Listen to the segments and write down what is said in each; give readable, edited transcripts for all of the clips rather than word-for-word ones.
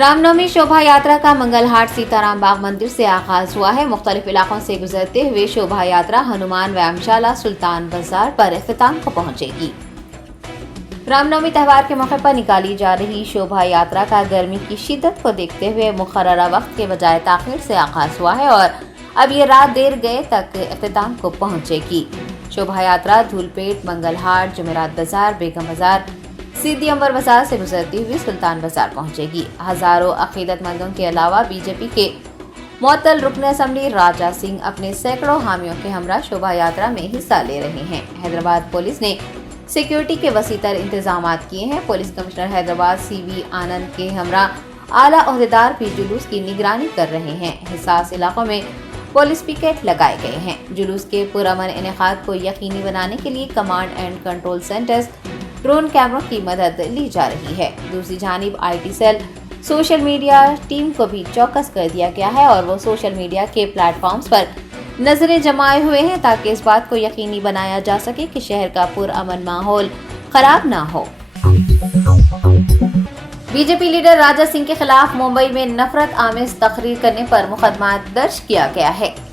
रामनवमी शोभा यात्रा का मंगलहाट सीताराम बाग मंदिर से आगाज हुआ है। मुख्तलिफ इलाकों से गुजरते हुए शोभा यात्रा हनुमान व्यायामशाला सुल्तान बाजार पर इख्तिताम को पहुंचेगी। रामनवमी त्यौहार के मौके पर निकाली जा रही शोभा यात्रा का गर्मी की शिद्दत को देखते हुए मुकर्ररा वक्त के बजाय ताखीर से आगाज हुआ है और अब ये रात देर गए तक इख्तिताम को पहुंचेगी। शोभा यात्रा धूलपेट, मंगलहाट, जुमेरात बाजार, बेगम बाजार, सीधी अंबर बाजार से गुजरती हुई सुल्तान बाजार पहुंचेगी। हजारों अकीदतमंदों के अलावा बीजेपी के मुअत्तल रुकन असम्बली राजा सिंह अपने सैकड़ों हामियों के हमरा शोभा यात्रा में हिस्सा ले रहे हैं। हैदराबाद पुलिस ने सिक्योरिटी के वसीतर इंतजाम किए हैं। पुलिस कमिश्नर हैदराबाद CV आनंद के हमरा आला ओहदेदार भी जुलूस की निगरानी कर रहे हैं। हिसास इलाकों में पुलिस पिकेट लगाए गए हैं। जुलूस के पुरअमन इनेकाद को यकीनी बनाने के लिए command and control centres, drone कैमरों की मदद ली जा रही है। दूसरी जानिब IT cell social media team को भी चौकस कर दिया गया है और वो सोशल मीडिया के प्लेटफॉर्म्स पर नजरें जमाए हुए हैं ताकि इस बात को यकीनी बनाया जा सके कि शहर का पुरअमन माहौल खराब ना हो। बीजेपी लीडर राजा सिंह के खिलाफ मुंबई में नफरत आमेज तकरीर करने पर मुकदमा दर्ज किया गया है।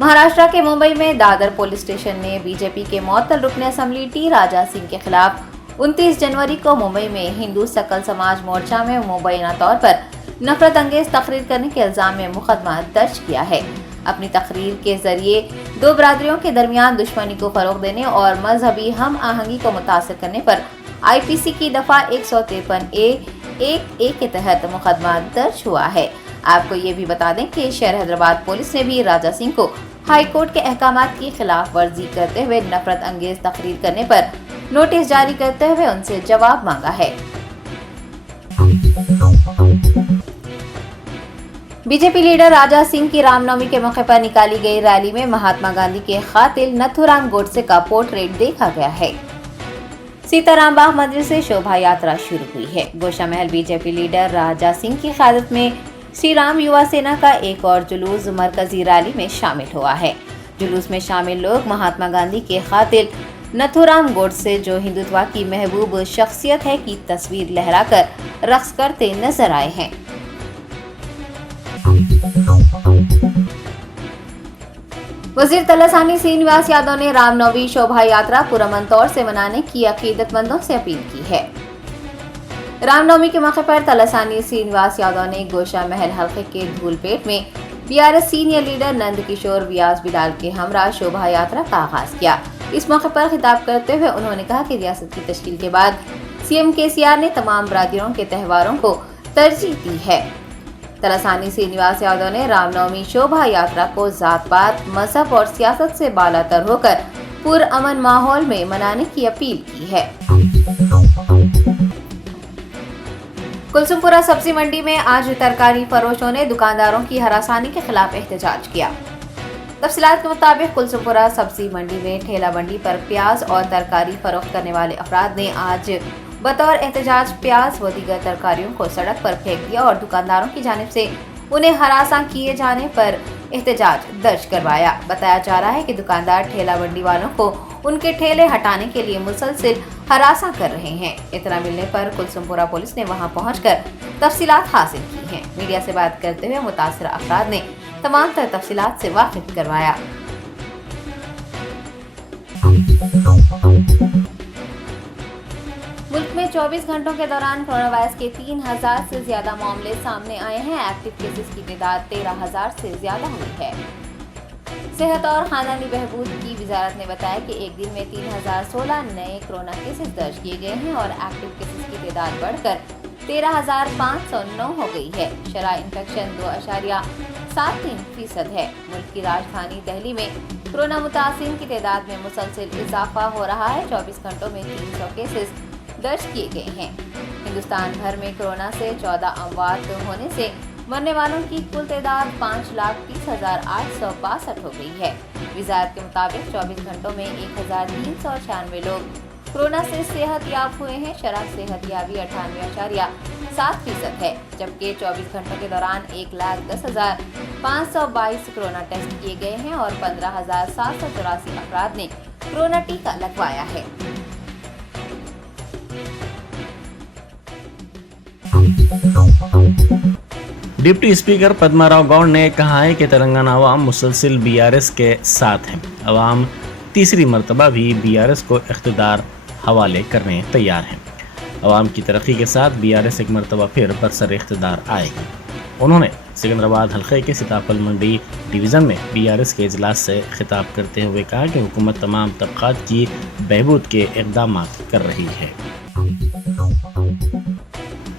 महाराष्ट्र के मुंबई में दादर पुलिस स्टेशन ने बीजेपी के मुअत्तल रुकन असम्बली T राजा सिंह के खिलाफ 29 जनवरी को मुंबई में हिंदू सकल समाज मोर्चा में मुबैना तौर पर नफरत अंगेज तकरीर करने के इल्जाम में मुकदमा दर्ज किया है। अपनी तकरीर के जरिए दो बरादरियों के दरमियान दुश्मनी को फरोग देने और मजहबी हम आहंगी को मुतासिर करने पर IPC की दफा 153A के तहत मुकदमा दर्ज हुआ है। आपको ये भी बता दें कि शहर हैदराबाद पुलिस ने भी राजा सिंह को हाई कोर्ट के अहकामात की खिलाफ वर्जी करते हुए नफरत अंगेज तकरीर करने पर नोटिस जारी करते हुए उनसे जवाब मांगा है। बीजेपी लीडर राजा सिंह की रामनवमी के मौके पर निकाली गई रैली में महात्मा गांधी के कातिल नथुराम गोडसे का पोर्ट्रेट देखा गया है। सीताराम बाग मंदिर से शोभा यात्रा शुरू हुई है। गोशा महल बीजेपी लीडर राजा सिंह की क़यादत में श्री राम युवा सेना का एक और जुलूस मरकजी रैली में शामिल हुआ है। जुलूस में शामिल लोग महात्मा गांधी के कातिल नथुराम गोडसे, जो हिंदुत्व की महबूब शख्सियत है, की तस्वीर लहराकर रक्स करते नजर आए हैं। वजीर तलासानी श्रीनिवास यादव ने रामनवमी शोभा यात्रा पुरअमन तौर से मनाने की अकीदतमंदों से अपील की है। रामनवमी के मौके पर तलासानी श्रीनिवास यादव ने गोशा महल हल्के के धूलपेट में BRS senior leader Nand Kishore व्यास बिलाल के हमरा शोभा यात्रा का आगाज किया। इस मौके पर खिताब करते हुए उन्होंने कहा कि रियासत की तश्कील के बाद CM KCR ने तमाम बरादरियों के त्योहारों को तरजीह दी है। तलासानी श्रीनिवास यादव ने रामनवमी शोभा यात्रा को जात-पात, मजहब और सियासत से बालातर होकर पुरअमन माहौल में मनाने की अपील की है। कुलसुमपुरा सब्जी मंडी में आज तरकारी फरोशों ने दुकानदारों की हरासानी के खिलाफ एहतजाज किया। तफसीलात के मुताबिक कुलसुमपुरा सब्जी मंडी में ठेला बंडी पर प्याज और तरकारी फरोख्त करने वाले अफराद ने आज बतौर एहतजाज प्याज व दीगर तरकारियों को सड़क पर फेंक दिया और दुकानदारों की जानिब से उन्हें हरासा किए जाने पर एहतजाज दर्ज करवाया। बताया जा रहा है कि दुकानदार ठेला बंडी वालों को उनके ठेले हटाने के लिए मुसलसिल हरासा कर रहे हैं। इतना मिलने पर कुलसुमपुरा पुलिस ने वहां पहुंचकर तफसीलात हासिल की हैं। मीडिया से बात करते हुए मुतासिर अफराद ने तमाम तर तफसीलात से वाकिफ करवाया। मुल्क में 24 घंटों के दौरान कोरोना वायरस के 3000 से ज्यादा मामले सामने आए हैं। एक्टिव केसेस की तादाद 13,000 से ज्यादा हुई है। सेहत और खानदानी बहबूद की वजारत ने बताया कि एक दिन में 3016 नए कोरोना केसेस दर्ज किए गए हैं और एक्टिव केसेस की तादाद बढ़कर 13,509 हो गई है। शरह इन्फेक्शन 2.73% है। मुल्क की राजधानी दिल्ली में कोरोना मुतासिरीन की तादाद में मुसलसिल इजाफा हो रहा है। 24 घंटों में 300 केसेस दर्ज किए गए हैं। हिंदुस्तान भर में कोरोना से 14 अमवात होने से मरने वालों की कुल तादाद 5,30,862 हो गई है। वजारत के मुताबिक 24 घंटों में 1,396 लोग कोरोना से सेहत याब हुए हैं। शरह सेहत याबी 98.7% है, जबकि 24 घंटों के दौरान 1,10,522 कोरोना टेस्ट किए गए हैं और 15,784 अफराद ने कोरोना टीका लगवाया है। डिप्टी स्पीकर पद्मा राव गौड़ ने कहा है कि तेलंगाना अवाम मुसलसिल बीआरएस के साथ है। अवाम तीसरी मरतबा भी बीआरएस को इख्तिदार हवाले करने तैयार है। अवाम की तरक्की के साथ बीआरएस एक मरतबा फिर बरसर इख्तिदार आएगी। उन्होंने सिकंदराबाद हल्के के सीताफल मंडी डिवीज़न में बीआरएस के इजलास से खिताब करते हुए कहा कि हुकूमत तमाम तबक़ात की बहबूद के इक़दाम कर रही है।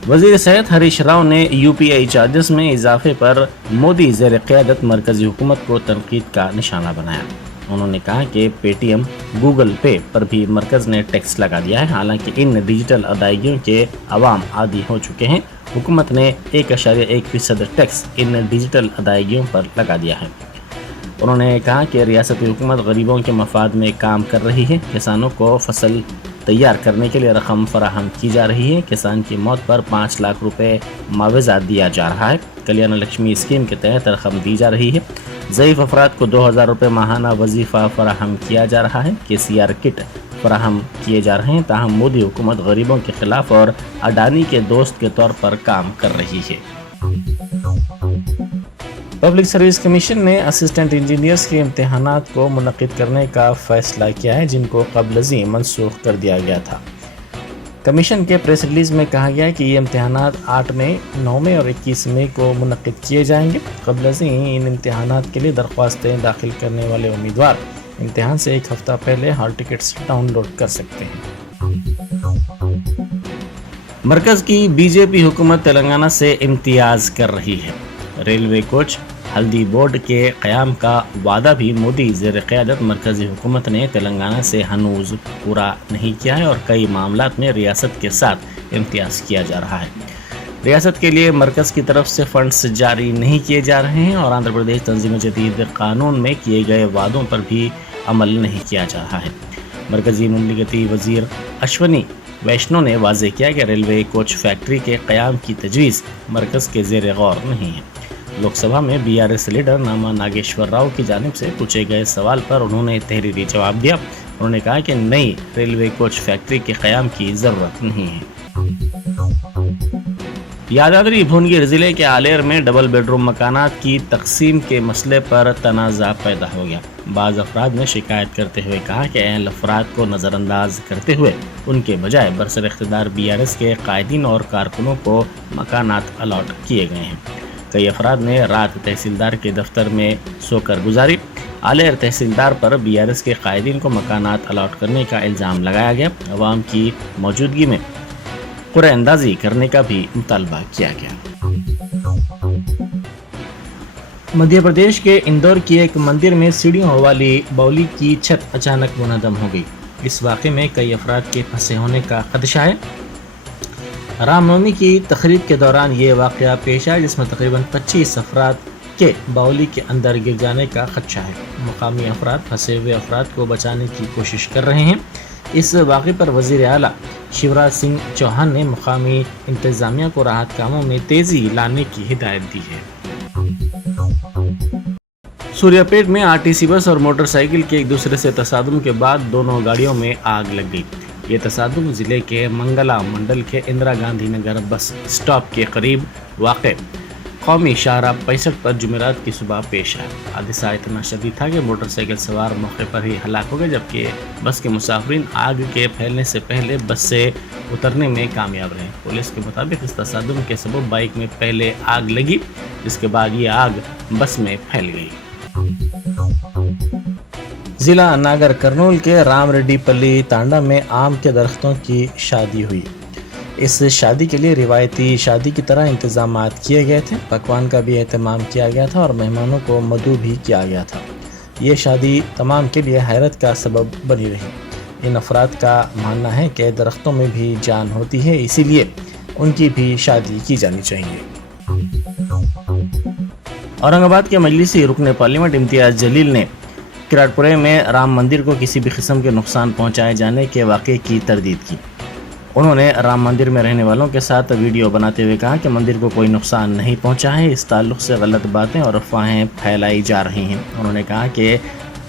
वज़ीर सेहत हरीश राव ने यूपीआई चार्जेस में इजाफे पर मोदी ज़ेर क़यादत मरकज़ी हुकूमत को तनकीद का निशाना बनाया। उन्होंने कहा कि पेटीएम, गूगल पे पर भी मरकज़ ने टैक्स लगा दिया है। हालांकि इन डिजिटल अदायगियों के अवाम आदी हो चुके हैं। हुकूमत ने 1.1% टैक्स इन डिजिटल अदायगियों पर लगा दिया है। उन्होंने कहा कि रियासती हुकूमत गरीबों के मफाद में काम कर रही है। किसानों को फसल तैयार करने के लिए रकम फराहम की जा रही है। किसान की मौत पर 5 लाख रुपए मुआवजा दिया जा रहा है। कल्याण लक्ष्मी स्कीम के तहत रकम दी जा रही है। ज़ईफ़ अफराद को 2000 रुपये माहाना वजीफ़ा फराहम किया जा रहा है। KCR किट फराहम किए जा रहे हैं। ताहम मोदी हुकूमत गरीबों के खिलाफ और अडानी के दोस्त के तौर पर काम कर रही है। पब्लिक सर्विस कमीशन ने असिस्टेंट इंजीनियर्स के इम्तहानात को मुनक़िद करने का फ़ैसला किया है, जिनको क़ब्ल मनसूख कर दिया गया था। कमीशन के प्रेस रिलीज़ में कहा गया है कि ये इम्तहानात 8 मई, 9 मई और 21 मई को मुनक़िद किए जाएंगे। क़ब्ल इन इम्तहानात के लिए दरख्वास्तें दाखिल करने वाले उम्मीदवार इम्तहान से 1 हफ़्ता पहले हॉल टिकट्स डाउनलोड कर सकते हैं। मरकज़ की बीजेपी हुकूमत तेलंगाना से इम्तियाज़ कर रही है। रेलवे कोच हल्दी बोर्ड के क़याम का वादा भी मोदी ज़ेर क़यादत मरकज़ी हुकूमत ने तेलंगाना से हनूज़ पूरा नहीं किया है और कई मामलात में रियासत के साथ इम्तियाज़ किया जा रहा है। रियासत के लिए मरकज़ की तरफ से फ़ंड्स जारी नहीं किए जा रहे हैं और आंध्र प्रदेश तंजीम जदीद कानून में किए गए वादों पर भी अमल नहीं किया जा रहा है। मरकज़ी मुमलिकती वज़ीर अश्वनी वैष्णो ने वाज़ेह किया कि रेलवे कोच फैक्ट्री के क़याम की तजवीज़ मरकज़ के ज़ेर गौर नहीं है। लोकसभा में बीआरएस लीडर नामा नागेश्वर राव की जानिब से पूछे गए सवाल पर उन्होंने तहरीरी जवाब दिया। उन्होंने कहा कि नई रेलवे कोच फैक्ट्री के क़याम की ज़रूरत नहीं है। यादाद्री भुवनगिर ज़िले के आलेर में डबल बेडरूम मकानात की तकसीम के मसले पर तनाज़ा पैदा हो गया। बाज़ अफराद ने शिकायत करते हुए कहा कि अहल अफराद को नज़रअंदाज करते हुए उनके बजाय बरसर इख्तिदार बीआरएस के कायदीन और कारकुनों को मकानात अलॉट किए गए हैं। कई अफराद ने रात तहसीलदार के दफ्तर में सोकर गुजारी। आलेर तहसीलदार पर बीआरएस के कायदीन को मकानात अलॉट करने का इल्ज़ाम लगाया गया। अवाम की मौजूदगी में कुरान अंदाज़ी करने का भी मुतालबा किया गया। मध्य प्रदेश के इंदौर की एक मंदिर में सीढ़ियों वाली बाउली की छत अचानक मुनहदम हो गई। इस वाक़े में कई अफराद के फंसे होने का खदशा है। रामनवमी की तकरीब के दौरान ये वाक़या पेश आया, जिसमें तकरीबन 25 अफराद के बाउली के अंदर गिर जाने का खदशा है। मुकामी अफराद फंसे हुए अफराद को बचाने की कोशिश कर रहे हैं। इस वाक़े पर वज़ीर आला शिवराज सिंह चौहान ने मुकामी इंतज़ामिया को राहत कामों में तेज़ी लाने की हिदायत दी है। सूर्यापेट में आरटीसी बस और मोटरसाइकिल के एक दूसरे से तसादुम के बाद दोनों गाड़ियों में आग लग गई। ये तसादुम ज़िले के मंगला मंडल के इंदिरा गांधी नगर बस स्टॉप के करीब वाक़ कौमी शाहराह 65 पर जुमेरात की सुबह पेश आया। हादसा इतना शदीद था कि मोटरसाइकिल सवार मौके पर ही हलाक हो गए, जबकि बस के मुसाफिरीन आग के फैलने से पहले बस से उतरने में कामयाब रहे। पुलिस के मुताबिक इस तसादुम के सबब बाइक में पहले आग लगी, जिसके बाद ये आग बस में फैल गई। ज़िला नागर कर्नूल के राम रेड्डी पल्ली तांडा में आम के दरख्तों की शादी हुई। इस शादी के लिए रिवायती शादी की तरह इंतज़ामात किए गए थे। पकवान का भी एहतमाम किया गया था और मेहमानों को मदऊ भी किया गया था। ये शादी तमाम के लिए हैरत का सबब बनी रही। इन अफराद का मानना है कि दरख्तों में भी जान होती है, इसीलिए उनकी भी शादी की जानी चाहिए। औरंगाबाद के मजलिसी रुकन पार्लियामेंट इम्तियाज़ जलील ने किराटपुरे में राम मंदिर को किसी भी किस्म के नुकसान पहुंचाए जाने के वाक़े की तरदीद की। उन्होंने राम मंदिर में रहने वालों के साथ वीडियो बनाते हुए कहा कि मंदिर को कोई नुकसान नहीं पहुंचा है। इस ताल्लुक़ से गलत बातें और अफवाहें फैलाई जा रही हैं। उन्होंने कहा कि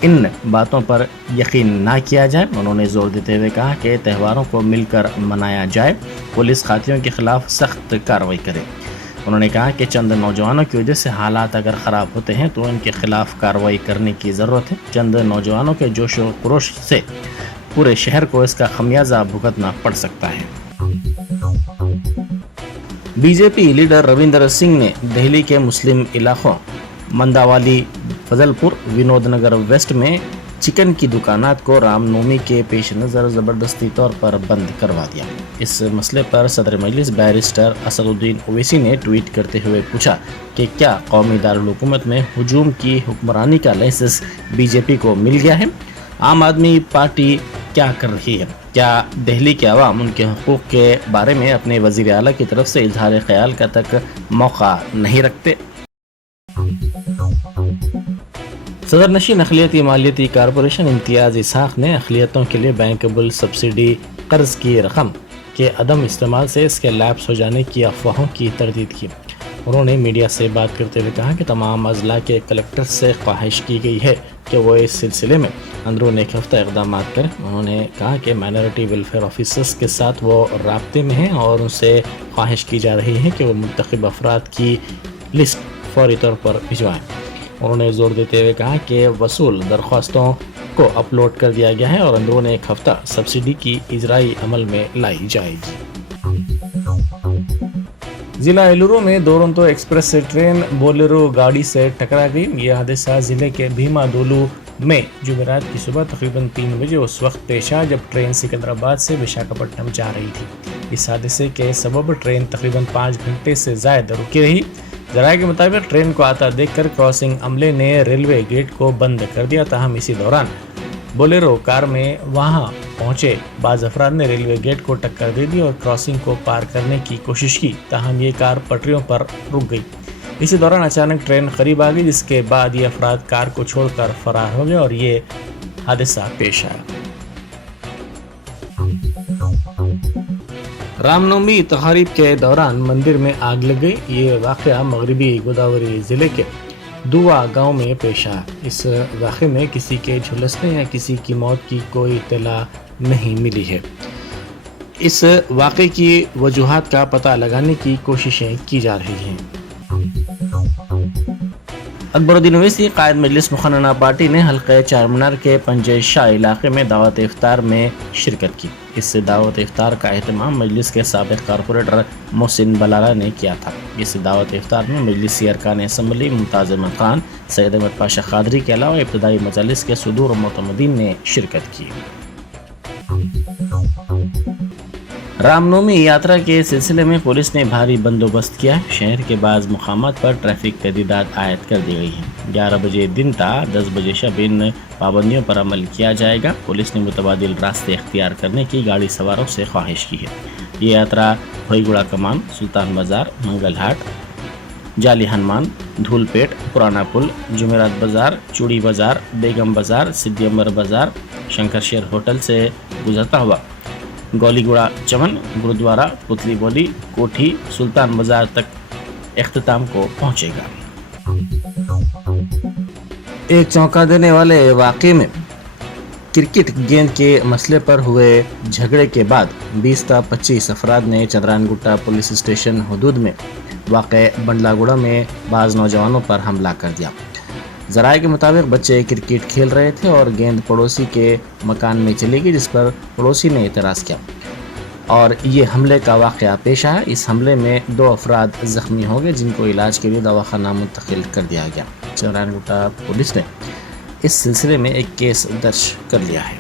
ان باتوں پر یقین نہ کیا جائے۔ انہوں نے زور دیتے ہوئے کہا کہ تہواروں کو مل کر منایا جائے، پولیس قاتلوں کے خلاف سخت کارروائی کرے۔ انہوں نے کہا کہ چند نوجوانوں کی وجہ سے حالات اگر خراب ہوتے ہیں تو ان کے خلاف کارروائی کرنے کی ضرورت ہے۔ چند نوجوانوں کے جوش و خروش سے پورے شہر کو اس کا خمیازہ بھگتنا پڑ سکتا ہے۔ B J P leader Ravinder Singh نے دہلی کے مسلم علاقوں منداوالی، فضل پور، ونود نگر ویسٹ میں چکن کی دکانات کو رام نومی کے پیش نظر زبردستی طور پر بند کروا دیا۔ اس مسئلے پر صدر مجلس بیرسٹر اسد الدین اویسی نے ٹویٹ کرتے ہوئے پوچھا کہ کیا قومی دارالحکومت میں ہجوم کی حکمرانی کا لائسنس بی جے پی کو مل گیا ہے؟ عام آدمی پارٹی کیا کر رہی ہے؟ کیا دہلی کے عوام ان کے حقوق کے بارے میں اپنے وزیر اعلیٰ کی طرف سے اظہار خیال کا تک موقع نہیں رکھتے؟ صدر نشین اقلیتی مالیاتی کارپوریشن امتیاز اسحاق نے اقلیتوں کے لیے بینکیبل سبسڈی قرض کی رقم کے عدم استعمال سے اس کے لیپس ہو جانے کی افواہوں کی تردید کی۔ انہوں نے میڈیا سے بات کرتے ہوئے کہا کہ تمام اضلاع کے کلکٹر سے خواہش کی گئی ہے کہ وہ اس سلسلے میں اندرون ایک ہفتہ اقدامات کریں۔ انہوں نے کہا کہ مائنورٹی ویلفیئر آفیسرز کے ساتھ وہ رابطے میں ہیں اور ان سے خواہش کی جا رہی ہے کہ وہ منتخب افراد کی لسٹ فوری طور پر بھجوائیں۔ انہوں نے زور دیتے ہوئے کہا کہ وصول درخواستوں کو اپلوڈ کر دیا گیا ہے اور اندرون ایک ہفتہ سبسڈی کی اجرائی عمل میں لائی جائے گی۔ ضلع ایلورو میں دورونتو ایکسپریس سے ٹرین بولیرو گاڑی سے ٹکرا گئی۔ یہ حادثہ ضلع کے بھیما دولو میں جمعرات کی صبح تقریباً 3 بجے اس وقت پیش آیا جب ٹرین سکندرآباد سے وشاکھاپٹنم جا رہی تھی۔ اس حادثے کے سبب ٹرین تقریباً 5 گھنٹے سے زائد رکی رہی۔ ذرائع کے مطابق ٹرین کو آتا دیکھ کر کراسنگ عملے نے ریلوے گیٹ کو بند کر دیا، تاہم اسی دوران بولیرو کار میں وہاں پہنچے بعض افراد نے ریلوے گیٹ کو ٹکر دے دی اور کراسنگ کو پار کرنے کی کوشش کی، تاہم یہ کار پٹریوں پر رک گئی۔ اسی دوران اچانک ٹرین قریب آ گئی، جس کے بعد یہ افراد کار کو چھوڑ کر فرار ہو گئے اور یہ حادثہ پیش آیا۔ رام نومی تقاریب کے دوران مندر میں آگ لگ گئی۔ یہ واقعہ مغربی گوداوری ضلع کے دوا گاؤں میں پیش آیا۔ اس واقعے میں کسی کے جھلسنے یا کسی کی موت کی کوئی اطلاع نہیں ملی ہے۔ اس واقعے کی وجوہات کا پتہ لگانے کی کوششیں کی جا رہی ہیں۔ اکبر الدین اویسی قائد مجلس مقننہ پارٹی نے حلقہ چار مینار کے پنجے شاہ علاقے میں دعوت افطار میں شرکت کی۔ اس دعوت افطار کا اہتمام مجلس کے سابق کارپوریٹر محسن بلالہ نے کیا تھا۔ اس دعوت افطار میں مجلسی ارکان اسمبلی ممتاز احمد خان، سید احمد پاشا قادری کے علاوہ ابتدائی مجالس کے صدور و معتمدین نے شرکت کی۔ رام نومی یاترا کے سلسلے میں پولیس نے بھاری بندوبست کیا۔ شہر کے بعض مقامات پر ٹریفک تحدیدات عائد کر دی گئی ہیں۔ 11 بجے دن تا 10 بجے شب ان پابندیوں پر عمل کیا جائے گا۔ پولیس نے متبادل راستے اختیار کرنے کی گاڑی سواروں سے خواہش کی ہے۔ یہ یاترا بھوئی گوڑا کمان، سلطان بازار، منگل ہاٹ، جالی ہنمان، دھول پیٹ، پرانا پل، جمعرات بازار، چوڑی بازار، بیگم بازار، سدھی امبر بازار، شنکر شیر ہوٹل سے گزرتا ہوا گولی گوڑا چمن، گرودوارہ، پتلی بولی، کوٹھی، سلطان بازار تک اختتام کو پہنچے گا۔ ایک چونکا دینے والے واقعے میں کرکٹ گیند کے مسئلے پر ہوئے جھگڑے کے بعد 20 تا 25 افراد نے چندران گٹا پولیس اسٹیشن حدود میں واقع بنڈلا گوڑا میں بعض نوجوانوں پر حملہ کر دیا۔ ذرائع کے مطابق بچے کرکٹ کھیل رہے تھے اور گیند پڑوسی کے مکان میں چلی گئی، جس پر پڑوسی نے اعتراض کیا اور یہ حملے کا واقعہ پیش آیا۔ اس حملے میں 2 افراد زخمی ہو گئے، جن کو علاج کے لیے دواخانہ منتقل کر دیا گیا۔ چندران گٹا پولیس نے اس سلسلے میں ایک کیس درج کر لیا ہے۔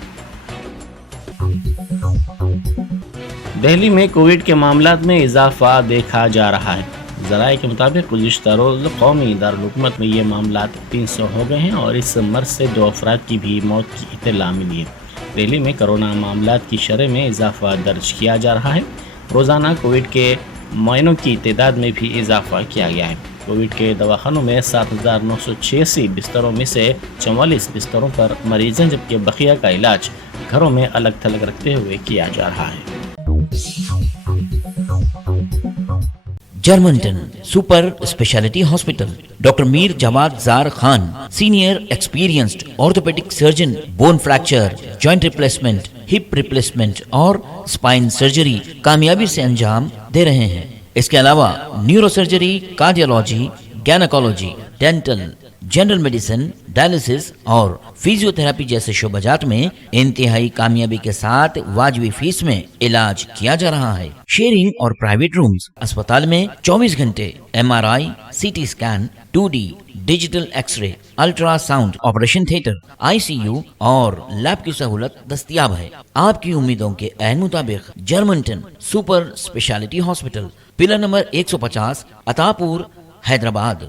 دہلی میں کووڈ کے معاملات میں اضافہ دیکھا جا رہا ہے۔ ذرائع کے مطابق گزشتہ روز قومی دارالحکومت میں یہ معاملات 300 ہو گئے ہیں اور اس مرض سے 2 افراد کی بھی موت کی اطلاع ملی ہے۔ دہلی میں کرونا معاملات کی شرح میں اضافہ درج کیا جا رہا ہے۔ روزانہ کووڈ کے معائنوں کی تعداد میں بھی اضافہ کیا گیا ہے۔ کووڈ کے دواخانوں میں 7,986 بستروں میں سے 44 بستروں پر مریض ہیں، جبکہ بقیہ کا علاج گھروں میں الگ تھلگ رکھتے ہوئے کیا جا رہا ہے۔ Germantown Super Speciality Hospital. Dr. Mir Jawad Zar Khan, Senior Experienced Orthopedic Surgeon, Bone Fracture, Joint Replacement, Hip Replacement اور Spine Surgery کامیابی سے انجام دے رہے ہیں. اس کے علاوہ neuro surgery, cardiology, gynaecology, dental, general medicine, dialysis اور فزیو تھراپی جیسے شعبہ جات میں انتہائی کامیابی کے ساتھ واجبی فیس میں علاج کیا جا رہا ہے. شیئرنگ اور پرائیویٹ رومز. اسپتال میں 24 گھنٹے MRI، CT scan, 2D digital X ray, ultra sound, operation theatre, ICU اور لیب کی سہولت دستیاب ہے. آپ کی امیدوں کے عین مطابق Germanten super speciality hospital, pillar number 150، Attapur, Hyderabad.